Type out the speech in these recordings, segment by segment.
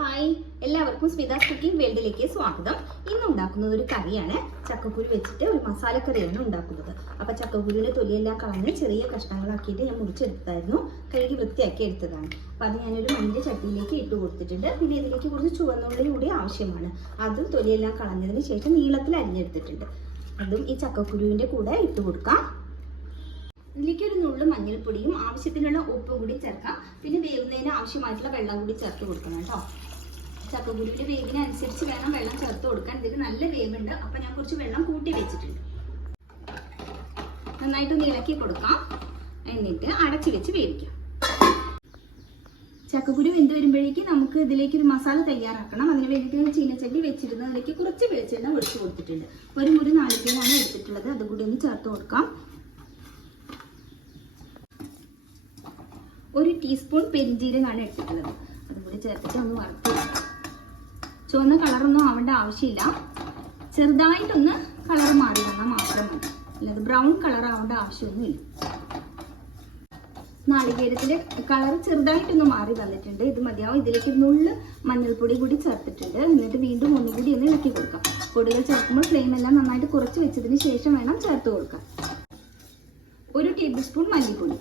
Hi, എല്ലാവർക്കും സ്മിതാസ് cooking വേൾഡിലേക്ക് സ്വാഗതം. ഇന്ന് ഉണ്ടാക്കുന്നത് ഒരു കറിയാണ്. ചക്കക്കുരു വെച്ചിട്ട് ഒരു മസാലക്കറിയാണ് ഉണ്ടാക്കുന്നത്. അപ്പോൾ ചക്കക്കുരുവിൻ്റെ തൊലിയെല്ലാം കളഞ്ഞ് ചെറിയ കഷ്ണങ്ങളാക്കിയിട്ട് ഞാൻ മുറിച്ചെടുത്തായിരുന്നു. കഴുകി വൃത്തിയാക്കി എടുത്തതാണ്. അപ്പോൾ അത് ഞാനൊരു മണ്ണിൻ്റെ ചട്ടിയിലേക്ക് ഇട്ട് കൊടുത്തിട്ടുണ്ട്. പിന്നെ ഇതിലേക്ക് കുറച്ച് ചുവന്നുള്ളി കൂടി ആവശ്യമാണ്. അതും തൊലിയെല്ലാം കളഞ്ഞതിന് ശേഷം നീളത്തിൽ അരിഞ്ഞെടുത്തിട്ടുണ്ട്. അതും ഈ ചക്കക്കുരുവിൻ്റെ കൂടെ ഇട്ട് കൊടുക്കാം. ഇതിലേക്ക് ഒരു നുള്ളു മഞ്ഞൾപ്പൊടിയും ആവശ്യത്തിനുള്ള ഉപ്പും കൂടി ചേർക്കാം. പിന്നെ വേവുന്നതിന് ആവശ്യമായിട്ടുള്ള വെള്ളം കൂടി ചേർത്ത് കൊടുക്കണം കേട്ടോ. ചക്കക്കുരുവിൻ്റെ വേവിനനുസരിച്ച് വേണം വെള്ളം ചേർത്ത് കൊടുക്കാൻ. ഇതിന് നല്ല വേവുണ്ട്, അപ്പം ഞാൻ കുറച്ച് വെള്ളം കൂട്ടി വെച്ചിട്ടുണ്ട്. നന്നായിട്ടൊന്ന് ഇളക്കി കൊടുക്കാം. എന്നിട്ട് അടച്ചു വെച്ച് വേവിക്കാം. ചക്കക്കുരു വെന്ത് വരുമ്പോഴേക്ക് നമുക്ക് ഇതിലേക്ക് ഒരു മസാല തയ്യാറാക്കണം. അതിന് വേണ്ടിയിട്ട് ചീനച്ചട്ടി വെച്ചിരുന്ന് അതിലേക്ക് കുറച്ച് വെളിച്ചെണ്ണ ഒഴിച്ചു കൊടുത്തിട്ടുണ്ട്. ഒരു മുറി നാളികേരമാണ് എടുത്തിട്ടുള്ളത്. അതുകൂടി ഒന്ന് ചേർത്ത് കൊടുക്കാം. ഒരു ടീസ്പൂൺ പെരിഞ്ജീരകമാണ് എടുത്തിട്ടുള്ളത്. അതുകൂടി ചേർത്തിട്ട് ഒന്ന് വറുത്ത് ചുവന്ന കളറൊന്നും ആവേണ്ട ആവശ്യമില്ല. ചെറുതായിട്ടൊന്ന് കളർ മാറി വന്നാൽ മാത്രം മതി. അല്ലാതെ ബ്രൗൺ കളർ ആവേണ്ട ആവശ്യമൊന്നുമില്ല. നാളികേരത്തിൻ്റെ കളർ ചെറുതായിട്ടൊന്ന് മാറി വന്നിട്ടുണ്ട്. ഇത് മതിയാവും. ഇതിലേക്ക് നുള്ള് മഞ്ഞൾപ്പൊടി കൂടി ചേർത്തിട്ടുണ്ട്. എന്നിട്ട് വീണ്ടും ഒന്നുകൂടി ഒന്ന് ഇളക്കി കൊടുക്കാം. പൊടികൾ ചേർക്കുമ്പോൾ ഫ്ലെയിം എല്ലാം നന്നായിട്ട് കുറച്ച് വെച്ചതിന് ശേഷം വേണം ചേർത്ത് കൊടുക്കാൻ. ഒരു ടേബിൾ സ്പൂൺ മല്ലിപ്പൊടി,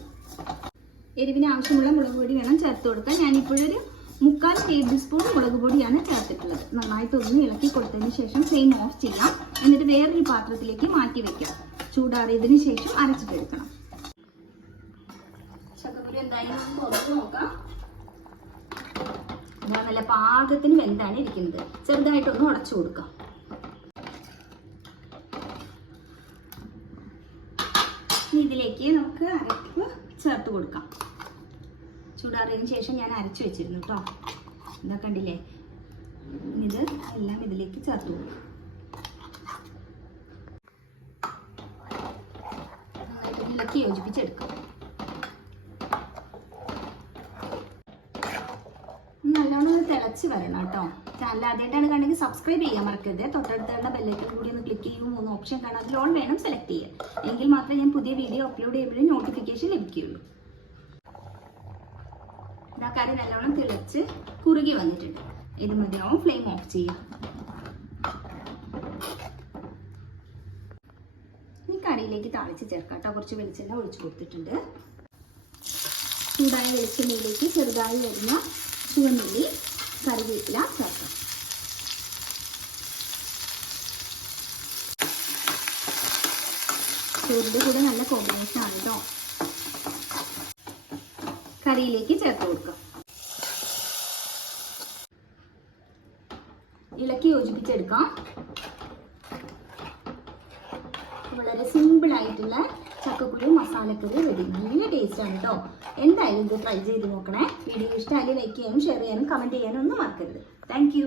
എരിവിന് ആവശ്യമുള്ള മുളക് പൊടി വേണം ചേർത്ത് കൊടുക്കാൻ. ഞാനിപ്പോഴൊരു 3/4 ടേബിൾ സ്പൂൺ മുളക് പൊടിയാണ് ചേർത്തിട്ടുള്ളത്. നന്നായിട്ടൊന്ന് ഇളക്കി കൊടുത്തതിന് ശേഷം ഫ്ലെയിം ഓഫ് ചെയ്യാം. എന്നിട്ട് വേറൊരു പാത്രത്തിലേക്ക് മാറ്റി വെക്കാം. ചൂടാറിയതിന് ശേഷം അരച്ചിട്ടെടുക്കണം. ചക്കക്കുരു എന്തായാലും തുറന്ന് നോക്കാം. നല്ല പാകത്തിന് വെന്താണ് ഇരിക്കുന്നത്. ചെറുതായിട്ടൊന്ന് ഉടച്ചു കൊടുക്കാം. ഇതിലേക്ക് നമുക്ക് അരപ്പ് ചേർത്ത് കൊടുക്കാം. ചൂടാറിയതിന് ശേഷം ഞാൻ അരച്ചു വെച്ചിരുന്നു കേട്ടോ. എന്താ കണ്ടില്ലേ? ഇത് എല്ലാം ഇതിലേക്ക് ചേർത്ത് കൊടുക്കാം. ഇളക്കി യോജിപ്പിച്ചെടുക്കാം. നല്ലോണം തിളച്ച് വരണം കേട്ടോ. ചാനൽ ആദ്യമായിട്ടാണ് കണ്ടെങ്കിൽ സബ്സ്ക്രൈബ് ചെയ്യാൻ മറക്കരുത്. തൊട്ടടുത്തുള്ള ബെല്ലൈക്കൺ കൂടി ഒന്ന് ക്ലിക്ക് ചെയ്യുമ്പോൾ 3 ഓപ്ഷൻ കാണാം. അതിൽ ഓൾ വേണം സെലക്ട് ചെയ്യാൻ. എങ്കിൽ മാത്രമേ ഞാൻ പുതിയ വീഡിയോ അപ്ലോഡ് ചെയ്യുമ്പോഴേ നോട്ടിഫിക്കേഷൻ ലഭിക്കുകയുള്ളൂ. കറി നല്ലോണം തിളച്ച് കുറുകി വന്നിട്ടുണ്ട്. ഇത് മതിയാവും. ഫ്ലെയിം ഓഫ് ചെയ്യാം. ഈ കറിയിലേക്ക് താളിച്ച് ചേർക്കാം കേട്ടോ. കുറച്ച് വെളിച്ചെണ്ണ ഒഴിച്ചു കൊടുത്തിട്ടുണ്ട്. ചൂടായ വെളിച്ചെണ്ണയിലേക്ക് ചെറുതായി വരുന്ന ചുവന്നുള്ളി, കറിവേപ്പില ചേർക്കാം. ചോറിൻ്റെ കൂടെ നല്ല കോമ്പിനേഷൻ ആണ് കേട്ടോ. കറിയിലേക്ക് ചേർത്ത് കൊടുക്കാം. ഇളക്കി യോജിപ്പിച്ചെടുക്കാം. വളരെ സിമ്പിൾ ആയിട്ടുള്ള ചക്കക്കുരു മസാലക്കറി റെഡി. നല്ല ടേസ്റ്റ് ആണ് കേട്ടോ. എന്തായാലും ഇത് ട്രൈ ചെയ്ത് നോക്കണേ. വീഡിയോ ഇഷ്ടമായാലും ലൈക്ക് ചെയ്യാനും ഷെയർ ചെയ്യാനും കമൻറ്റ് ചെയ്യാനും ഒന്നും മറക്കരുത്. താങ്ക്